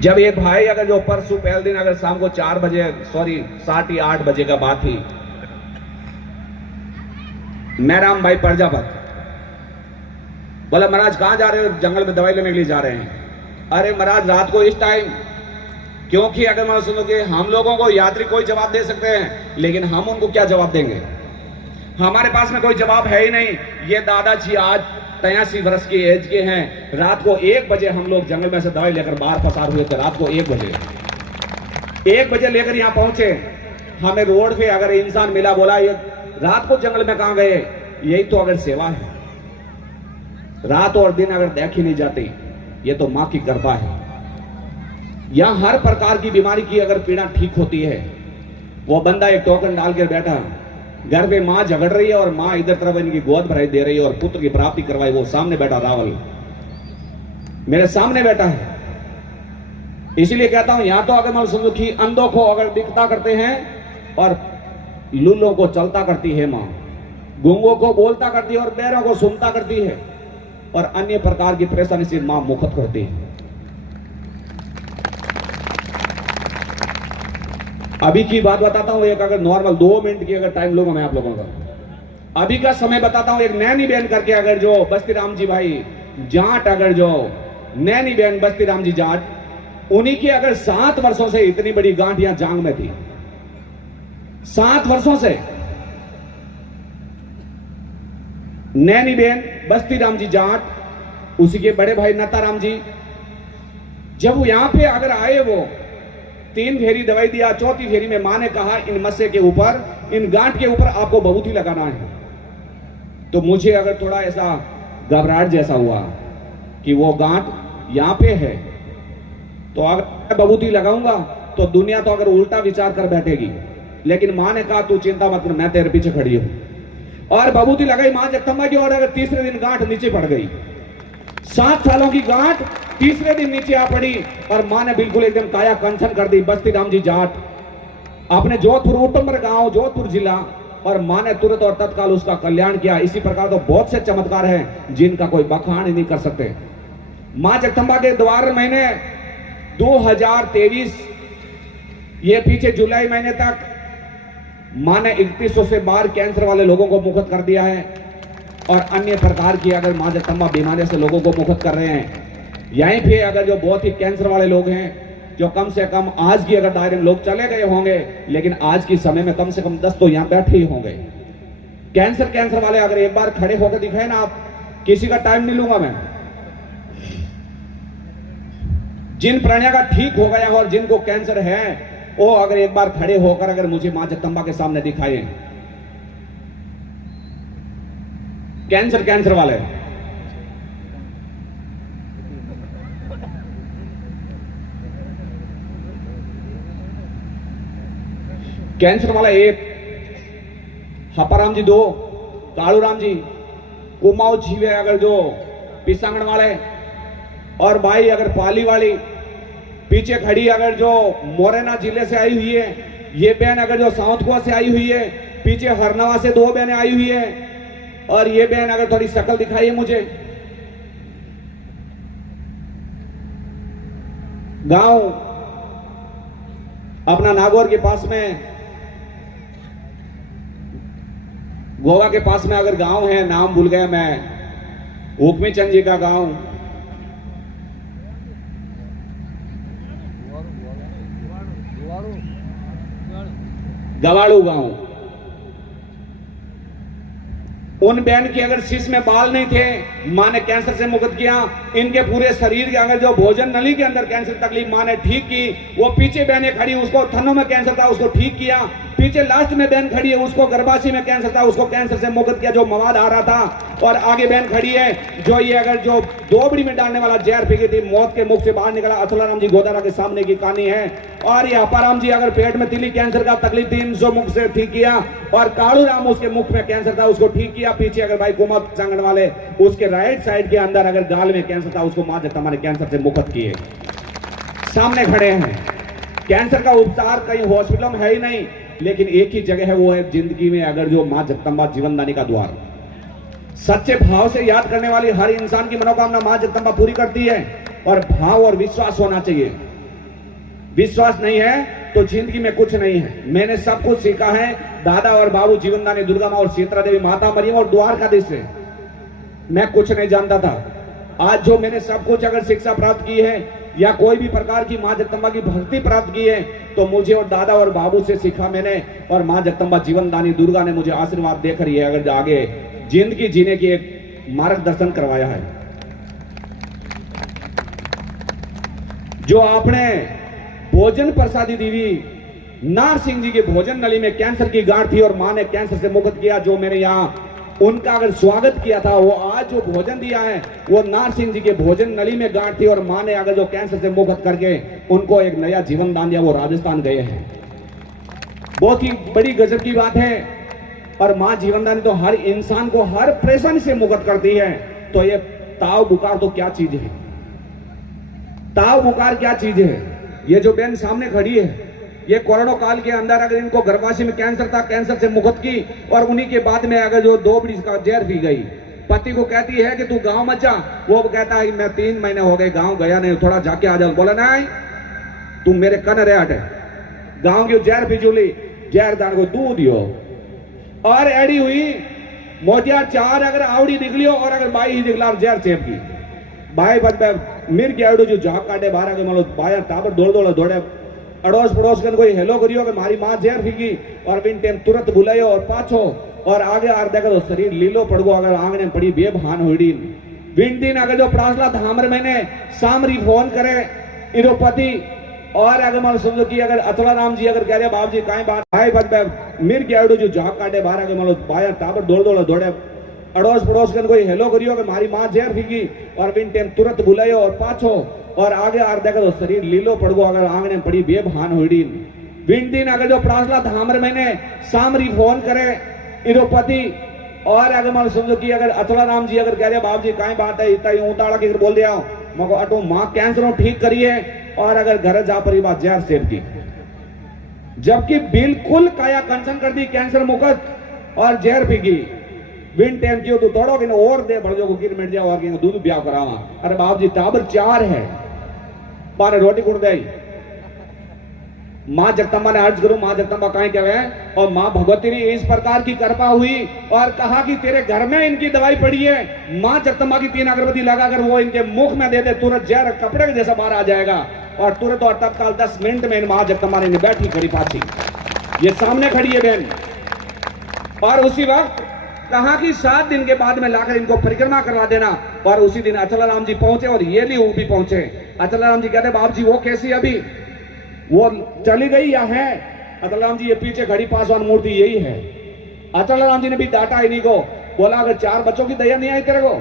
जब ये भाई अगर जो परसों पहले दिन अगर शाम को 4 बजे सॉरी 7 या 8 बजे का बात थी, मैराम भाई प्रजापत बोला महाराज कहां जा रहे हो? जंगल में दवाई लेने के लिए जा रहे हैं। अरे महाराज रात को इस टाइम, क्योंकि अगर मैं सुनोगे हम लोगों को यात्री कोई जवाब दे सकते हैं, लेकिन हम उनको क्या जवाब देंगे? हमारे पास में कोई जवाब है ही नहीं। ये दादाजी आज 83 वर्ष की एज के हैं। रात को 1 बजे हम लोग जंगल में से दवाई लेकर बाहर पसार हुए थे। रात को 1 बजे लेकर यहां पहुंचे। हमें रोड पे अगर इंसान मिला, बोला ये रात को जंगल में कहां गए? यही तो अगर सेवा है। रात और दिन अगर देखी नहीं जाती, ये तो मां की कृपा है। यहां हर प्रकार की बीमारी की अगर पीड़ा ठीक होती है। वो बंदा एक टोकन डाल के बैठा, घर पे मां झगड़ रही है और मां इधर तरफ इनकी गोद भराई दे रही है और पुत्र की प्राप्ति करवाई। वो सामने बैठा रावल मेरे सामने बैठा है। इसीलिए कहता हूं यहां तो अगर मैं सुखी अंधों को अगर दिखता करते हैं और लूलों को चलता करती है मां, गूंगों को बोलता करती है और बैरों को सुनता करती है और अन्य प्रकार की परेशानी से मां मुक्त करती है। अभी की बात बताता हूं, एक अगर नॉर्मल 2 मिनट की अगर टाइम लूंगा मैं आप लोगों का। अभी का समय बताता हूं। एक नैनी बहन करके अगर जो बस्ती राम जी भाई जाट, अगर जो नैनी बहन बस्ती राम जी जाट, उन्हीं की अगर 7 वर्षों से इतनी बड़ी गांठ यहां जांग में थी। 7 वर्षों से नैनी बहन बस्ती राम जी जाट, उसी के बड़े भाई नता राम जी, जब वो यहां पे अगर आए, वो 3 फेरी दवाई दिया। 4थी फेरी में मां ने कहा इन मस्से के ऊपर, इन गांठ के ऊपर आपको बबूती लगाना है। तो मुझे अगर थोड़ा ऐसा घबराहट जैसा हुआ कि वो गांठ यहां पे है, तो अगर मैं बबूती लगाऊंगा तो दुनिया तो अगर उल्टा विचार कर बैठेगी। लेकिन मां ने कहा तू चिंता मत कर, मैं तेरे पीछे खड़ी हूं। और बबूती लगाई मां जगदंबा की, और अगर तीसरे दिन गांठ नीचे पड़ गई। 7 सालों की गांठ तीसरे दिन नीचे आ पड़ी और मां ने बिल्कुल एकदम काया कंचन कर दी। बस्ती राम जी जाट अपने जोधपुर उटम्बर गांव, जोधपुर जिला, और मां ने तुरंत और तत्काल उसका कल्याण किया। इसी प्रकार तो बहुत से चमत्कार हैं जिनका कोई बखान ही नहीं कर सकते। मां जगदंबा के द्वार महीने 2023 ये पीछे जुलाई महीने तक मां ने 3100 से बाहर कैंसर वाले लोगों को मुक्त कर दिया है और अन्य प्रकार की अगर मां जगदंबा बीमारी से लोगों को मुक्त कर रहे हैं। यहीं पे अगर जो बहुत ही कैंसर वाले लोग हैं, जो कम से कम आज की अगर दायरे में लोग चले गए होंगे, लेकिन आज की समय में कम से कम 10 तो यहां बैठे ही होंगे। कैंसर वाले अगर एक बार खड़े होकर दिखाए ना, आप किसी का टाइम नहीं लूंगा मैं, जिन प्राणियों का ठीक हो गया और जिनको कैंसर है, वो अगर एक बार खड़े होकर अगर मुझे मां जगदंबा के सामने दिखाए, कैंसर वाले, कैंसर वाला 1, हपाराम जी 2, कालू राम जी, कुमाऊ जीवे अगर जो पिसांगण वाले, और भाई अगर पाली वाली पीछे खड़ी अगर जो मोरेना जिले से आई हुई है, ये बहन अगर जो साउथकुआ से आई हुई है, पीछे हरनवा से 2 बहनें आई हुई है, और ये बहन अगर थोड़ी शक्ल दिखाई मुझे। गांव अपना नागौर के पास में, गोवा के पास में अगर गांव है, नाम भूल गया मैं, हुक्मी चंद जी का गांव, गवाड़ू गांव। उन बहन की अगर शीश में बाल नहीं थे, मां ने कैंसर से मुक्त किया। इनके पूरे शरीर के अगर जो भोजन नली के अंदर कैंसर तकलीफ मां ने ठीक की। वो पीछे बहनें खड़ी, उसको थनों में कैंसर था, उसको ठीक किया। पीछे लास्ट में बहन खड़ी है, उसको गर्भाशय में कैंसर था, उसको कैंसर से मुक्त किया, जो मवाद आ रहा था। और आगे बहन खड़ी है जो ये अगर जो दोबड़ी में डालने वाला जहर पी गई थी, मौत के मुख से बाहर निकला। अथलाराम जी गोदारा के सामने की कहानी है। और ये अपाराम जी अगर पेट में तिली कैंसर का तकलीफ थी, इनको मुख से ठीक किया। और कालू राम उसके मुख में कैंसर था, उसको ठीक किया। पीछे अगर भाई कुमार सांगण वाले, उसके राइट साइड के अंदर अगर गाल में कैंसर था, उसको मां जगदंबा ने कैंसर से मुक्त किए। सामने खड़े हैं। कैंसर का उपचार कहीं हॉस्पिटल में है ही नहीं, लेकिन एक ही जगह है, वो है जिंदगी में अगर जो मां जगदंबा जीवनदानी का द्वार। सच्चे भाव से याद करने वाली हर इंसान की मनोकामना मां जगदंबा पूरी करती है। और भाव और विश्वास होना चाहिए। विश्वास नहीं है तो जिंदगी में कुछ नहीं है। मैंने सब कुछ सीखा है दादा और बाबू जीवनदानी दुर्गा माँ और शीतला देवी माता मरियम और द्वारकाधीश से। मैं कुछ नहीं जानता था। आज जो मैंने सब कुछ अगर शिक्षा प्राप्त की है या कोई भी प्रकार की माँ जगदम्बा की भक्ति प्राप्त की है तो मुझे और दादा और बाबू से सीखा मैंने, और माँ जगदम्बा जीवनदानी दुर्गा ने मुझे आशीर्वाद देकर ये अगर आगे जिंदगी जीने की एक मार्गदर्शन करवाया है। जो आपने भोजन प्रसादी देवी नार सिंह जी के भोजन नली में कैंसर की गांठ थी और मां ने कैंसर से मुक्त किया, जो मैंने यहाँ उनका अगर स्वागत किया था, वो आज जो भोजन दिया है वो नार सिंह जी के भोजन नली में गांठ थी और मां ने अगर जो कैंसर से मुक्त करके उनको एक नया जीवन दान दिया, वो राजस्थान गए हैं। बहुत ही बड़ी गजब की बात है। और मां जीवनदानी तो हर इंसान को हर परेशानी से मुक्त करती है। तो ये ताव बुखार तो क्या चीज है, ताव बुखार क्या चीज है। ये जो बहन सामने खड़ी है, ये कोरोना काल के अंदर अगर इनको गर्भाशय में कैंसर था, कैंसर से मुक्त की, और उन्हीं के बाद में अगर जो 2 बीड़ी का जहर पी गई, पति को कहती है कि तू गांव मत जा, वो कहता है मैं 3 महीने हो गए गांव गया नहीं, थोड़ा जाके आ जाओ। बोला नहीं, तुम मेरे कन रे हटे, गांव की जहर पिजुली जहर दान को दूध हो और एड़ी हुई मोतियार 4 अगर आवड़ी निकलियो और अगर बाई ही निकला जहर चेप की बाई बद मिर के आवड़ो जो झाक काटे बाहर आगे मानो बाया टाबर दौड़ दौड़े अड़ोस पड़ोस कन कोई हेलो करियो कि मारी मां जहर फीकी और बिन टाइम तुरंत बुलायो और पाछो और आगे आर देखो तो शरीर लीलो पड़ गो, अगर आंगने पड़ी बेभान हुई बिन दिन अगर जो प्रासला धामर मैंने सामरी फोन करे इरो पति और अगर मान समझो कि अगर अचला राम जी अगर कह रहे बाप जी काई बात भाई बद मिर के आवड़ो जो झाक काटे बाहर आगे मानो बाया टाबर दौड़ दौड़े अड़ोस पड़ोस कन कोई हेलो करियो कि मारी मां जहर फीकी और बिन टाइम तुरंत बुलायो और पाछो और आगे आर देखो तो शरीर लीलो पड़ गो, अगर आंगने पड़ी बेभान हुई बिन दिन अगर जो प्रासला धामर मैंने सामरी फोन करे इरो पति और अगर मान समझो कि अगर अचला राम जी अगर कह रहे बाप जी काई बात है इतना ऊताड़ा के बोल दिया मको अटो मां कैंसर ठीक करिए और अगर घर जा परी बात जहर सेव की, जबकि बिल्कुल काया कंचन कर दी कैंसर मुक्त और जहर पीगी बिन टाइम की तो तोड़ोगे ना और दे बढ़ जाओ गिर मिट जाओ और दूध ब्याह करावा। अरे बाप जी टाबर 4 है, बारे रोटी कुड़ दे। मां जगदम्बा ने अर्ज करूं मां जगदम्बा कहीं क्या है और मां भगवती ने इस प्रकार की कृपा हुई और कहा कि तेरे घर में इनकी दवाई पड़ी है, मां जगदम्बा की 3 अगरबत्ती लगाकर वो इनके मुख में दे दे, तुरंत जहर कपड़े के जैसा बाहर आ जाएगा और तुरंत और तत्काल 10 मिनट में मां जगदम्बा ने बैठी खड़ी पाची, ये सामने खड़ी है बहन। और उसी वक्त कहा कि 7 दिन के बाद में लाकर इनको परिक्रमा करवा देना। और उसी दिन अचला राम जी पहुंचे और ये भी पहुंचे। अचला राम जी कहते बाप जी वो कैसी अभी वो चली गई या है? अचला राम जी ये पीछे खड़ी पासवान मूर्ति यही है। अचला राम जी ने भी डांटा इन्हीं को, बोला अगर 4 बच्चों की दया नहीं आई तेरे को,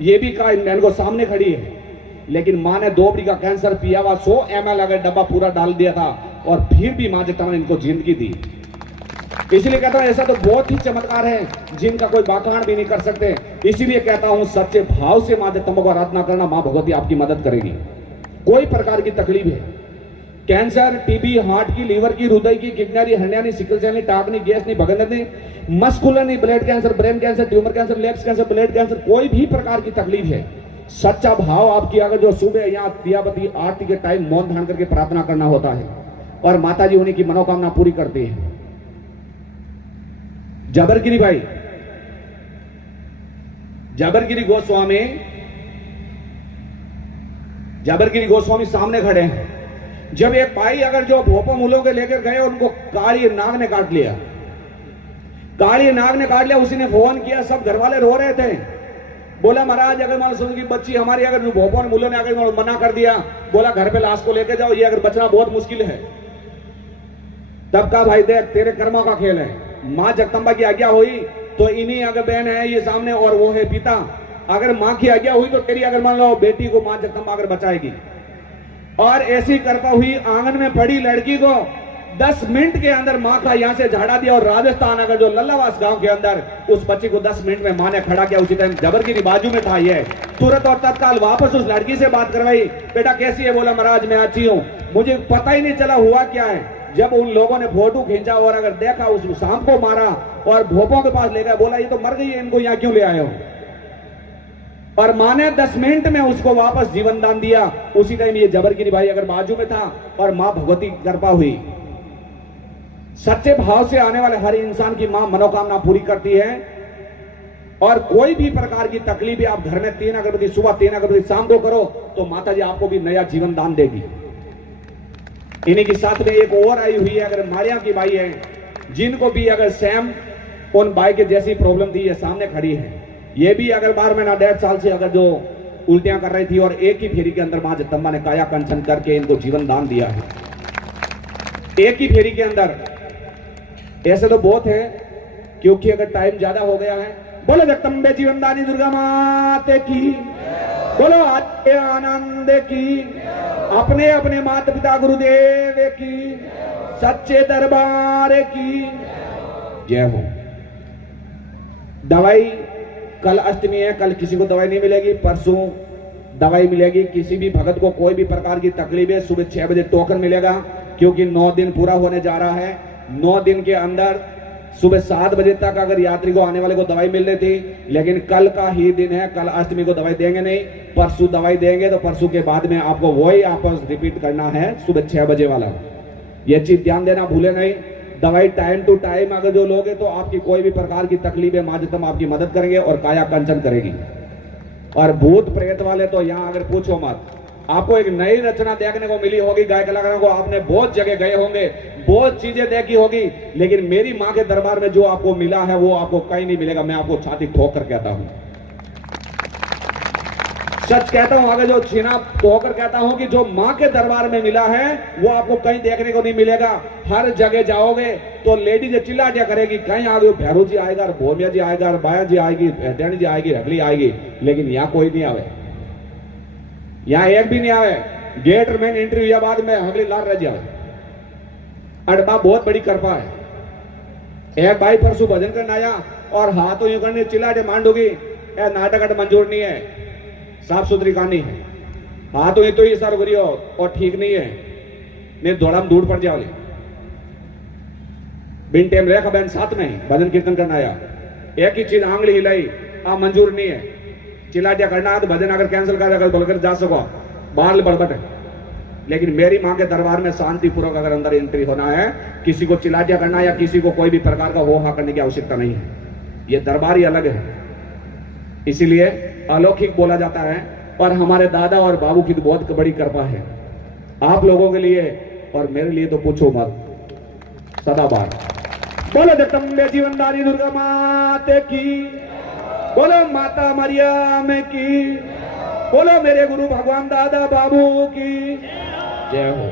ये भी कहा इनको सामने खड़ी है। लेकिन मां ने 2 बीड़ी का कैंसर पिया हुआ 100 ml अगर डब्बा पूरा डाल दिया था और फिर भी मां जगदम्बा ने इनको जिंदगी दी। इसलिए कहता हूं ऐसा तो बहुत ही चमत्कार है जिनका कोई बखान भी नहीं कर सकते। इसीलिए कहता हूं सच्चे भाव से मां जगदम्बा को आराधना करना, मां भगवती आपकी मदद करेगी। कोई प्रकार की तकलीफ है, कैंसर, टीबी, हार्ट की, लीवर की, हृदय की, किडनी, हर्निया, सिकल सेल, टाकनी, गैस नहीं, भगंदर नहीं, मस्कुलर नहीं, blood cancer, brain cancer, tumour cancer, legs cancer, blood cancer, कोई भी प्रकार की तकलीफ है, सच्चा भाव आपकी अगर जो सुबह यहाँ दियाबती आरती के टाइम मौन धारण करके प्रार्थना करना होता है और माता जी उन्हीं की मनोकामना पूरी करती है। जाबरगिरी भाई, जाबरगिरी गोस्वामी सामने खड़े हैं। जब एक भाई अगर जो भोपा मूलों के लेकर गए उनको काली नाग ने काट लिया, काली नाग ने काट लिया। उसी ने फोन किया, सब घर वाले रो रहे थे। बोला महाराज अगर मान सुन की बच्ची हमारी अगर भोपा मूलों ने अगर मना कर दिया, बोला घर पे लाश को लेकर जाओ, ये अगर बचना बहुत मुश्किल है। तब का भाई देख तेरे कर्मों का खेल है, मां जगदम्बा की आज्ञा हुई तो इन्हीं अगर बहन है ये सामने और वो है पिता, अगर मां की आज्ञा हुई तो तेरी अगर मान लो बेटी को मां जगदम्बा अगर बचाएगी। और ऐसी कृपा हुई, आंगन में पड़ी लड़की को 10 मिनट के अंदर मां का यहां से झाड़ा दिया और राजस्थान अगर जो लल्लावास गांव के अंदर उस बच्ची को 10 मिनट में मां ने खड़ा किया। उसी टाइम जबरगिरी बाजू में था, ये तुरंत और तत्काल वापस उस लड़की से बात करवाई, बेटा कैसी है? बोला महाराज मैं अच्छी हूं, मुझे पता ही नहीं चला हुआ क्या है। जब उन लोगों ने फोटो खींचा और अगर देखा उस सांप को मारा और भोपों के पास ले गया, बोला ये तो मर गई है, इनको यहाँ क्यों ले आए हो? और माँ ने 10 मिनट में उसको वापस जीवन दान दिया। उसी टाइम ये जबरगिरी भाई अगर बाजू में था और माँ भगवती की कृपा हुई। सच्चे भाव से आने वाले हर इंसान की मां मनोकामना पूरी करती है। और कोई भी प्रकार की तकलीफ आप घर में 3 अगरबत्ती सुबह 3 अगरबत्ती शाम को करो तो माता जी आपको भी नया जीवन दान देगी। इन्हीं के साथ में एक और आई हुई है, अगर मारिया की बाई है, जिनको भी अगर सेम उन बाई के जैसी प्रॉब्लम थी, ये सामने खड़ी है। ये भी अगर 12 महीना 1.5 साल से अगर जो उल्टियां कर रही थी और एक ही फेरी के अंदर मां जगदंबा ने काया कंचन करके इनको जीवन दान दिया है। एक ही फेरी के अंदर। ऐसे तो बहुत है, क्योंकि अगर टाइम ज्यादा हो गया है। बोलो जगदंबे जीवनदानी दुर्गा माते की, बोलो आद्य आनंद की, अपने अपने माता पिता गुरुदेव की, सच्चे दरबार की जय हो। दवाई कल अष्टमी है, कल किसी को दवाई नहीं मिलेगी, परसों दवाई मिलेगी। किसी भी भगत को कोई भी प्रकार की तकलीफ है, सुबह 6 बजे टोकन मिलेगा, क्योंकि 9 दिन पूरा होने जा रहा है। 9 दिन के अंदर सुबह 7 बजे तक अगर यात्री को आने वाले को दवाई मिल रही थी, लेकिन कल का ही दिन है, कल अष्टमी को दवाई देंगे नहीं, परसों दवाई देंगे। तो परसों के बाद में आपको वही आपस रिपीट करना है सुबह 6 बजे वाला। यह चीज ध्यान देना भूले नहीं। दवाई टाइम टू टाइम अगर जो लोगे तो आपकी कोई भी प्रकार की तकलीफ है, माँ जगदंबा आपकी मदद करेंगे और काया कंचन करेगी। और भूत प्रेत वाले तो यहाँ अगर पूछो मत, आपको एक नई रचना देखने को मिली होगी। गाय कलाकारों को आपने बहुत जगह गए होंगे, बहुत चीजें देखी होगी, लेकिन मेरी मां के दरबार में जो आपको मिला है वो आपको कहीं नहीं मिलेगा। मैं आपको छाती ठोक कर कहता हूं, सच कहता हूं। अगर जो छीना ठोकर कहता हूं कि जो मां के दरबार में मिला है वो आपको कहीं देखने को नहीं मिलेगा। हर जगह जाओगे तो लेडीज चिल्लाटिया करेगी, कहीं आ गई भैरू जी आएगा, भोमिया जी आएगा, बाया जी आएगी, भैटैनी जी आएगी, रगली आएगी, लेकिन यहाँ कोई नहीं आवे। यहाँ एक भी नहीं आवे। गेट में एंट्री हुआ बाद में अगली लाल रह जाए। अड़बा बहुत बड़ी कृपा है। एक भाई परसों भजन करने आया और हाथों यूं करने चिल्लाटे मांडोगी, नाटक मंजूर नहीं है, साफ सुथरी कहानी है। हाथों ही तो ये सर करियो और ठीक नहीं है, नहीं दौड़ा दूर पड़ जाओ। बिन टेम रेखा बहन साथ में भजन कीर्तन करना आया, एक ही चीज आंगली हिलाई, मंजूर नहीं है। चिल्लाटिया करना है तो भजन अगर कैंसिल कर अगर बोलकर जा सको बाहर बड़बट है। लेकिन मेरी मां के दरबार में शांति पूर्वक अगर अंदर एंट्री होना है, किसी को चिल्लाटिया करना या किसी को कोई भी प्रकार का हो हा करने की आवश्यकता नहीं है। यह दरबार ही अलग है, इसीलिए अलौकिक बोला जाता है। और हमारे दादा और बाबू की तो बहुत बड़ी कृपा है आप लोगों के लिए, और मेरे लिए तो पूछो मत सदाबार। बोलो जगदंबे जीवनदानी दुर्गा माते की, बोलो माता मरियम की, बोलो मेरे गुरु भगवान दादा बाबू की जय हो।